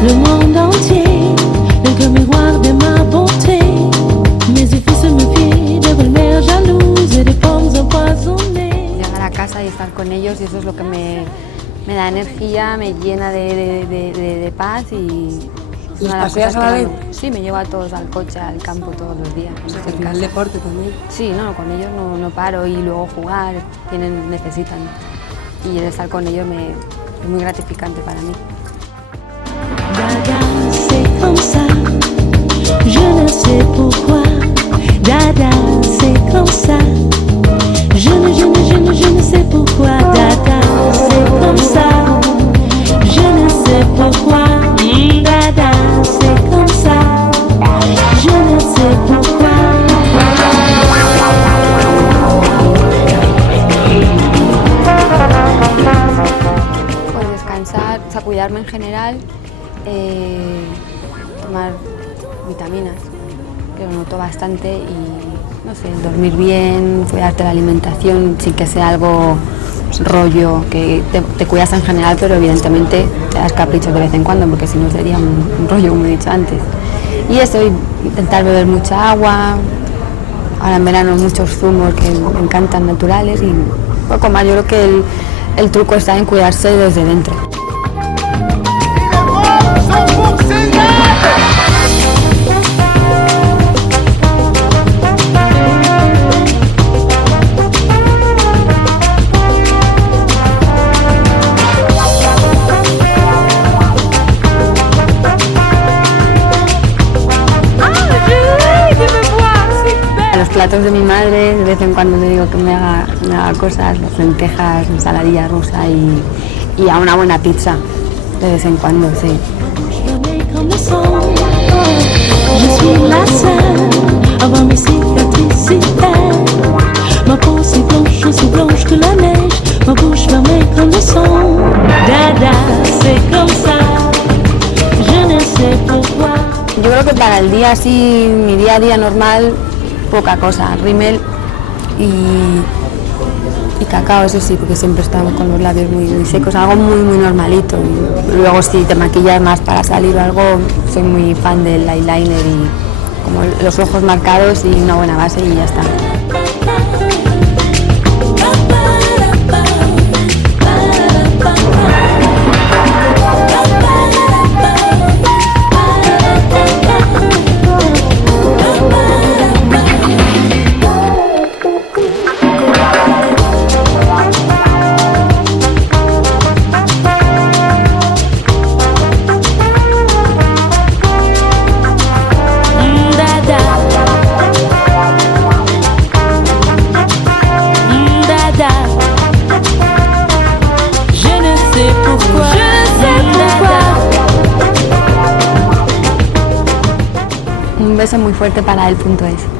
Le monde entier n'est que miroir de ma bonté. Mes yeux se me fient de belles jalouses et de pommes empoisonnées. Llegar a casa y estar con ellos, y eso es lo que me da energía, me llena de paz y... ¿Los paseas a la vez? Sí, me llevo a todos al coche, al campo todos los días. ¿Al deporte también? Sí, no, con ellos no paro, y luego jugar, necesitan. Y el estar con ellos es muy gratificante para mí. Dada, c'est comme ça, je ne sais pourquoi. Dada, c'est comme ça, je ne sais pourquoi. Dada, c'est comme ça, je ne sais pourquoi. Dada, c'est comme ça, je ne sais pourquoi. Pues descansar, o sea, cuidarme en general, tomar vitaminas, que lo noto bastante, y no sé, dormir bien, cuidarte la alimentación sin que sea algo rollo, que te cuidas en general, pero evidentemente te das caprichos de vez en cuando, porque si no sería un rollo, como he dicho antes. Y eso, intentar beber mucha agua, ahora en verano muchos zumos que me encantan, naturales, y poco más. Yo creo que el truco está en cuidarse desde dentro. Los platos de mi madre, de vez en cuando le digo que me haga cosas, las lentejas, ensaladilla rusa y a una buena pizza, de vez en cuando, sí. Yo creo que para el día así, mi día a día normal, poca cosa, rímel y cacao, eso sí, porque siempre estamos con los labios muy secos, algo muy normalito. Y luego si te maquillas más para salir o algo, soy muy fan del eyeliner y como los ojos marcados y una buena base y ya está. Un beso muy fuerte para el.es.